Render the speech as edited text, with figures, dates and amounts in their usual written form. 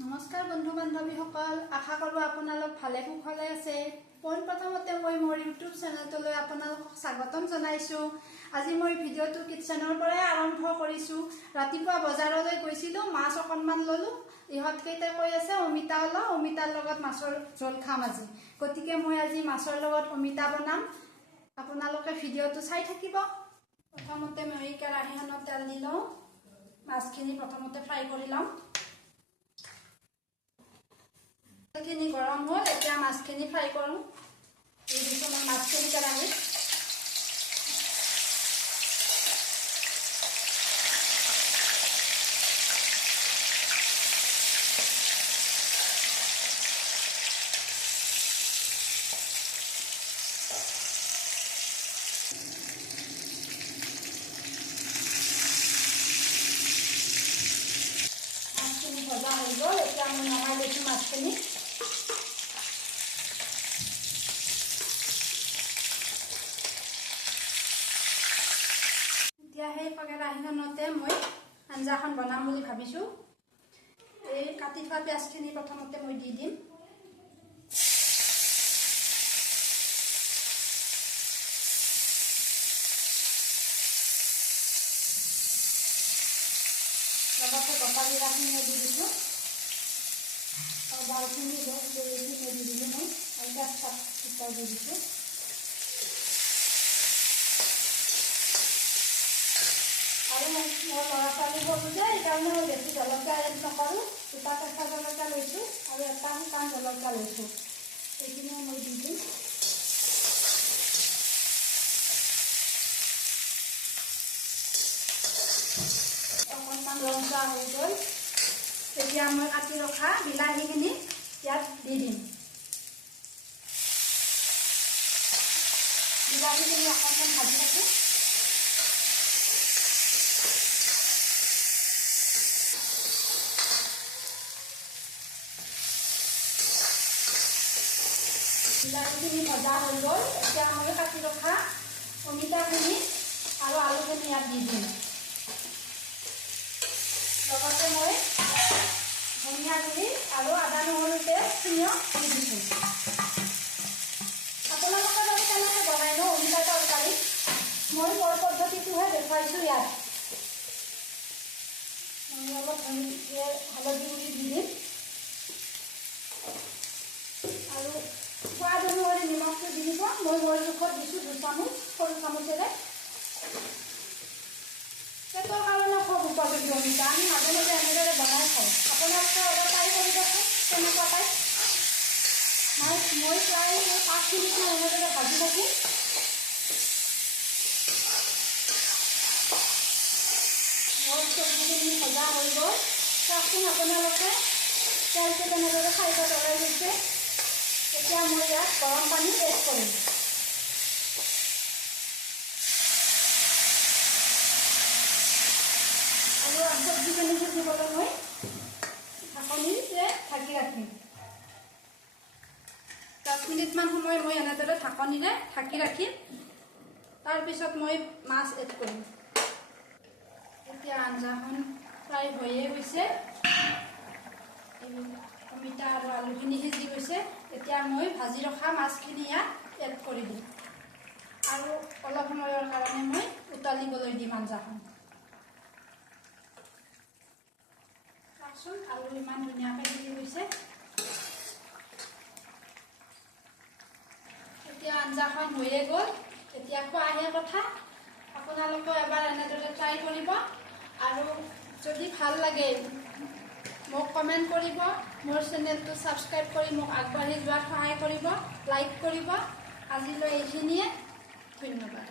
নমস্কাৰ বন্ধু বান্ধৱীসকল, আশা কৰোঁ আপোনালোক ভালে কুশলে আছে। পোনপ্ৰথমতে মই মোৰ ইউটিউব চেনেলটোলৈ আপোনালোকক স্বাগতম জনাইছোঁ। আজি মই ভিডিঅ'টো কিটচেনৰ পৰাই আৰম্ভ কৰিছোঁ। ৰাতিপুৱা বজাৰলৈ গৈছিলোঁ, মাছ অকণমান ল'লোঁ। ইহঁতকেইটাই কৈ আছে অমিতা ওলাওঁ, অমিতাৰ লগত মাছৰ জোল খাম আজি। গতিকে মই আজি মাছৰ লগত অমিতা বনাম। আপোনালোকে ভিডিঅ'টো চাই থাকিব। প্ৰথমতে মই কেৰাহীখনত তেল দি লওঁ। মাছখিনি প্ৰথমতে ফ্ৰাই কৰি লওঁ। তেলখিনি গৰম হ'ল, এতিয়া মাছখিনি ফ্ৰাই কৰোঁ। দি দিছোঁ মই মাছখিনি কেৰাহীত। মাছখিনি ভজা হৈ গ'ল, এতিয়া মই নমাই লৈছোঁ মাছখিনি। এতিয়া সেই কেৰাহীখনতে মই আঞ্জাখন বনাম বুলি ভাবিছোঁ। এই কাটি থোৱা পিঁয়াজখিনি প্ৰথমতে মই দি দিম। লগতে গোটা জিৰাখিনিও দি দিছোঁ আৰু দালখিনি দি দিলোঁ মই আৰু তেজপাত দুটাও দি দিছোঁ। আৰু মোৰ ল'ৰা ছোৱালী সৰু যে সেইকাৰণে মই বেছি জলকীয়া এড নকৰোঁ। দুটা কেঁচা জলকীয়া লৈছোঁ আৰু এটা শুকান জলকীয়া লৈছোঁ। এইখিনিও মই দি দিম। অকণমান ৰঙচুৱা হৈ গ'ল, এতিয়া মই কাটি ৰখা বিলাহীখিনি ইয়াত দি দিম। বিলাহীখিনি অকণমান ভাজি থাকোঁ। বিলাহীখিনি ভজা হৈ গ'ল, এতিয়া মই কাটি ৰখা অমিতাখিনি আৰু আলুখিনি ইয়াত দি দিম। লগতে মই ধনিয়া গুড়ি আৰু আদা নহৰু পেষ্টখিনিও দি দিছোঁ। আপোনালোকে যদি কেনেকৈ বনাই ন অমিতা তৰকাৰী, মই মোৰ পদ্ধতিটোহে দেখুৱাইছোঁ ইয়াত। মই অলপ হালধি গুড়ি দি দিম আৰু সোৱাদ অনুসৰি নিমখটো দি দিব। মই মোৰ জোখত দিছোঁ 2 চামুচ, সৰু চামুচেৰে। পেটৰ কাৰণে খুব উপযোগী অমিতা। আমি মাজে মাজে এনেদৰে বনাই খাওঁ। আপোনালোকে এবাৰ ট্ৰাই কৰিবচোন কেনেকুৱা পায়। মই প্ৰায় 5 মিনিটমান এনেদৰে ভাজি থাকোঁ। মোৰ চব্জিখিনি ভজা হৈ গ'ল। চাওকচোন আপোনালোকে তেলটো কেনেদৰে চাইডত ওলাই গৈছে। এতিয়া মই ইয়াত গৰম পানী এড কৰিম। আৰু চব্জিখিনি সিজিবলৈ মই ঢাকনিৰে ঢাকি ৰাখিম। 10 মিনিটমান সময় মই এনেদৰে ঢাকনিৰে ঢাকি ৰাখিম। তাৰপিছত মই মাছ এড কৰিম। এতিয়া আঞ্জাখন প্ৰায় হৈয়ে গৈছে। অমিতা আৰু আলুখিনি সিজি গৈছে। এতিয়া মই ভাজি ৰখা মাছখিনি ইয়াত এড কৰি দিম আৰু অলপ সময়ৰ কাৰণে মই উতলিবলৈ দিম আঞ্জাখন। চাওকচোন আলু ইমান ধুনীয়াকৈ সিজি গৈছে। এতিয়া আঞ্জাখন হৈয়ে গ'ল, এতিয়া খোৱাহে কথা। আপোনালোকেও এবাৰ এনেদৰে ট্ৰাই কৰিব আৰু যদি ভাল লাগে মোক কমেণ্ট কৰিব। মোৰ চেনেলটো ছাবস্ক্ৰাইব কৰি মোক আগবাঢ়ি যোৱাত সহায় কৰিব, লাইক কৰিব। আজিলৈ এইখিনিয়ে, ধন্যবাদ।